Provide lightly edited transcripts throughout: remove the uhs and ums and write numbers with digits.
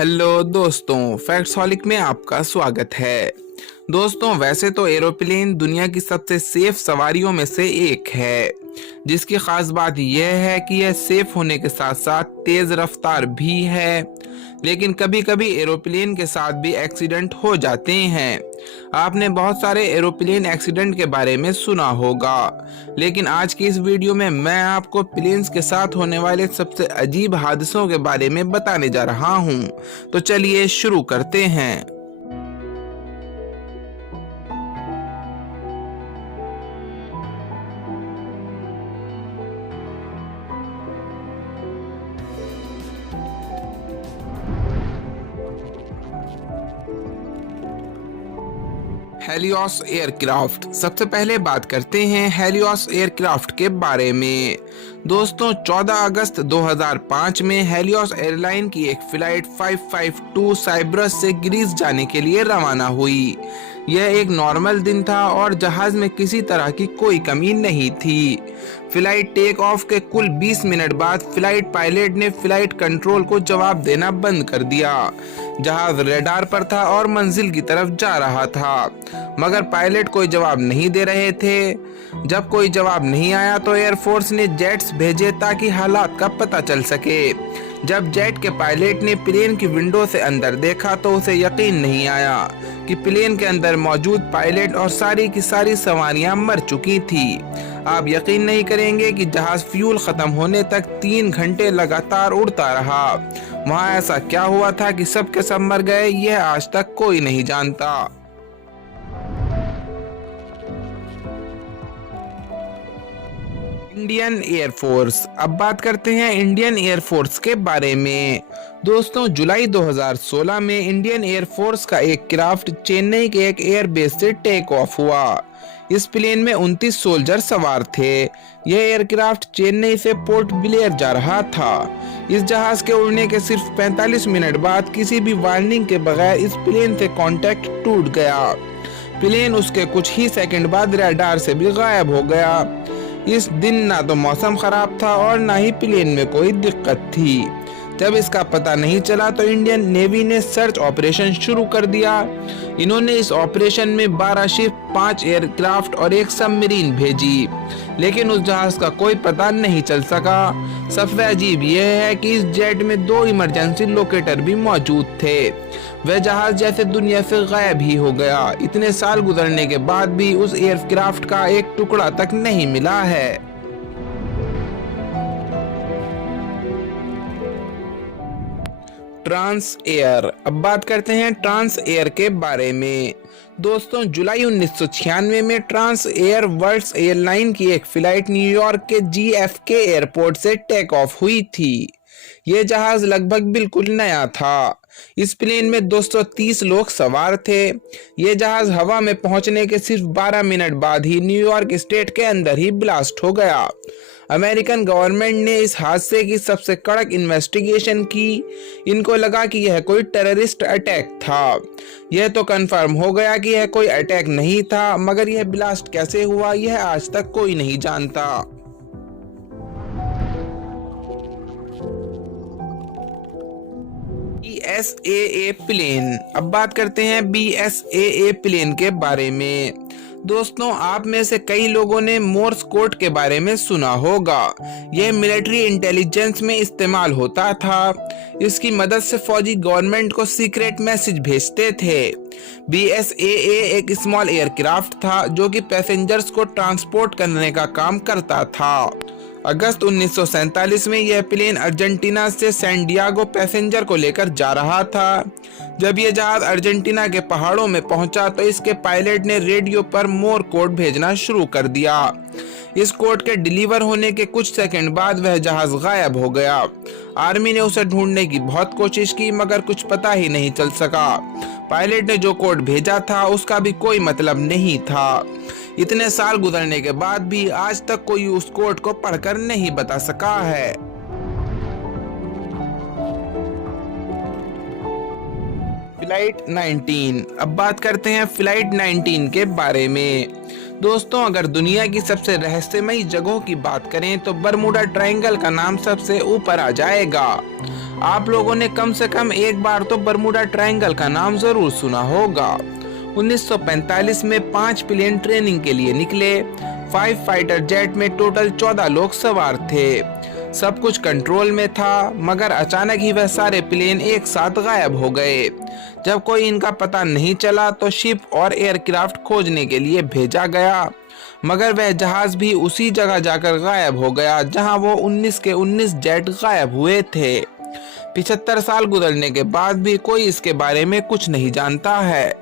Hello दोस्तों, फैक्ट्सहॉलिक में आपका स्वागत है। दोस्तों, वैसे तो एरोप्लेन दुनिया की सबसे सेफ सवारियों में से एक है, जिसकी खास बात यह है कि यह सेफ होने के साथ साथ तेज रफ्तार भी है। लेकिन कभी कभी एरोप्लेन के साथ भी एक्सीडेंट हो जाते हैं। आपने बहुत सारे एरोप्लेन एक्सीडेंट के बारे में सुना होगा, लेकिन आज की इस वीडियो में मैं आपको प्लेन्स के साथ होने वाले सबसे अजीब हादसों के बारे में बताने जा रहा हूं। तो चलिए शुरू करते हैं। Helios aircraft. सबसे पहले बात करते हैं हेलियोस एयरक्राफ्ट के बारे में। दोस्तों, 14 अगस्त 2005 में हेलियोस एयरलाइन की एक फ्लाइट 552 साइप्रस से ग्रीस जाने के लिए रवाना हुई। यह एक नॉर्मल दिन था और जहाज में किसी तरह की कोई कमी नहीं थी। फ्लाइट टेक ऑफ के कुल 20 मिनट बाद फ्लाइट पायलट ने फ्लाइट कंट्रोल को जवाब देना बंद कर दिया। जहाज रडार पर था और मंजिल की तरफ जा रहा था, मगर पायलट कोई जवाब नहीं दे रहे थे। जब कोई जवाब नहीं आया तो एयरफोर्स ने जेट्स भेजे ताकि हालात का पता चल सके। जब जेट के पायलट ने प्लेन की विंडो से अंदर देखा तो उसे यकीन नहीं आया कि प्लेन के अंदर मौजूद पायलट और सारी की सारी सवारियां मर चुकी थी। आप यकीन नहीं करेंगे कि जहाज फ्यूल खत्म होने तक 3 घंटे लगातार उड़ता रहा। वहां ऐसा क्या हुआ था कि सब के सब मर गए, यह आज तक कोई नहीं जानता। Indian air force. अब बात करते हैं इंडियन एयरफोर्स के बारे में। दोस्तों, जुलाई 2016 में इंडियन एयरफोर्स का एक क्राफ्ट चेन्नई के एक एयरबेस से टेक ऑफ हुआ। इस प्लेन में 29 सोल्जर सवार थे। यह एयरक्राफ्ट चेन्नई से पोर्ट ब्लेयर जा रहा था। इस जहाज के उड़ने के सिर्फ 45 मिनट बाद किसी भी वार्निंग के बगैर इस प्लेन से कांटेक्ट टूट गया। प्लेन उसके कुछ ही सेकंड बाद रडार से भी गायब हो गया। इस दिन ना तो मौसम खराब था और ना ही प्लेन में कोई दिक्कत थी। जब इसका पता नहीं चला तो इंडियन नेवी ने सर्च ऑपरेशन शुरू कर दिया। इन्होंने इस ऑपरेशन में 12 शिप, 5 एयरक्राफ्ट और एक सबमरीन भेजी, लेकिन उस जहाज का कोई पता नहीं चल सका। सबसे अजीब यह है कि इस जेट में 2 इमरजेंसी लोकेटर भी मौजूद थे। वह जहाज जैसे दुनिया से गायब ही हो गया। इतने साल गुजरने के बाद भी उस एयरक्राफ्ट का एक टुकड़ा तक नहीं मिला है। Trans Air. अब बात करते हैं ट्रांस एयर के बारे में। दोस्तों, जुलाई 1996 में ट्रांस एयर वर्ल्ड्स एयरलाइन की एक फ्लाइट न्यूयॉर्क के JFK एयरपोर्ट से टेक ऑफ हुई थी। यह जहाज लगभग बिल्कुल नया था। इस प्लेन में 230 लोग सवार थे। यह जहाज हवा में पहुंचने के सिर्फ 12 मिनट बाद ही न्यूयॉर्क स्टेट के अंदर ही ब्लास्ट हो गया। अमेरिकन गवर्नमेंट ने इस हादसे की सबसे कड़क इन्वेस्टिगेशन की। इनको लगा कि यह कोई टेररिस्ट अटैक था। यह तो कंफर्म हो गया कि यह कोई अटैक नहीं था, मगर यह ब्लास्ट कैसे हुआ यह आज तक कोई नहीं जानता। BSAA plane. अब बात करते हैं BSAA प्लेन के बारे में। दोस्तों, आप में से कई लोगों ने मोर्स कोड के बारे में सुना होगा। यह मिलिट्री इंटेलिजेंस में इस्तेमाल होता था। इसकी मदद से फौजी गवर्नमेंट को सीक्रेट मैसेज भेजते थे। BSAA एक स्मॉल एयरक्राफ्ट था जो कि पैसेंजर्स को ट्रांसपोर्ट करने का काम करता था। अगस्त 1947 में यह प्लेन अर्जेंटीना से सैन डिएगो पैसेंजर को लेकर जा रहा था। जब यह जहाज अर्जेंटीना के पहाड़ों में पहुंचा तो इसके पायलट ने रेडियो पर मोर कोड भेजना शुरू कर दिया। इस कोड के डिलीवर होने के कुछ सेकंड बाद वह जहाज गायब हो गया। आर्मी ने उसे ढूंढने की बहुत कोशिश की, मगर कुछ पता ही नहीं चल सका। पायलट ने जो कोड भेजा था उसका भी कोई मतलब नहीं था। इतने साल गुजरने के बाद भी आज तक कोई उस कोड को पढ़कर नहीं बता सका है। फ्लाइट 19। अब बात करते हैं फ्लाइट 19 के बारे में। दोस्तों, अगर दुनिया की सबसे रहस्यमयी जगहों की बात करें तो बरमूडा ट्रायंगल का नाम सबसे ऊपर आ जाएगा। आप लोगों ने कम से कम एक बार तो बरमूडा ट्रायंगल का नाम जरूर सुना होगा। 1945 में 5 प्लेन ट्रेनिंग के लिए निकले। 5 फाइटर जेट में टोटल 14 लोग सवार थे। सब कुछ कंट्रोल में था, मगर अचानक ही वह सारे प्लेन एक साथ गायब हो गए। जब कोई इनका पता नहीं चला तो शिप और एयरक्राफ्ट खोजने के लिए भेजा गया, मगर वह जहाज भी उसी जगह जाकर गायब हो गया जहां वो 19 के 19 जेट गायब हुए थे। 75 साल गुजरने के बाद भी कोई इसके बारे में कुछ नहीं जानता है।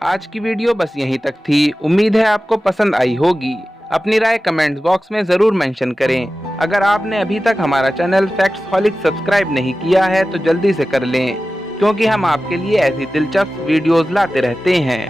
आज की वीडियो बस यहीं तक थी। उम्मीद है आपको पसंद आई होगी। अपनी राय कमेंट्स बॉक्स में जरूर मेंशन करें। अगर आपने अभी तक हमारा चैनल फैक्ट्सहॉलिक सब्सक्राइब नहीं किया है तो जल्दी से कर लें, क्योंकि हम आपके लिए ऐसी दिलचस्प वीडियोस लाते रहते हैं।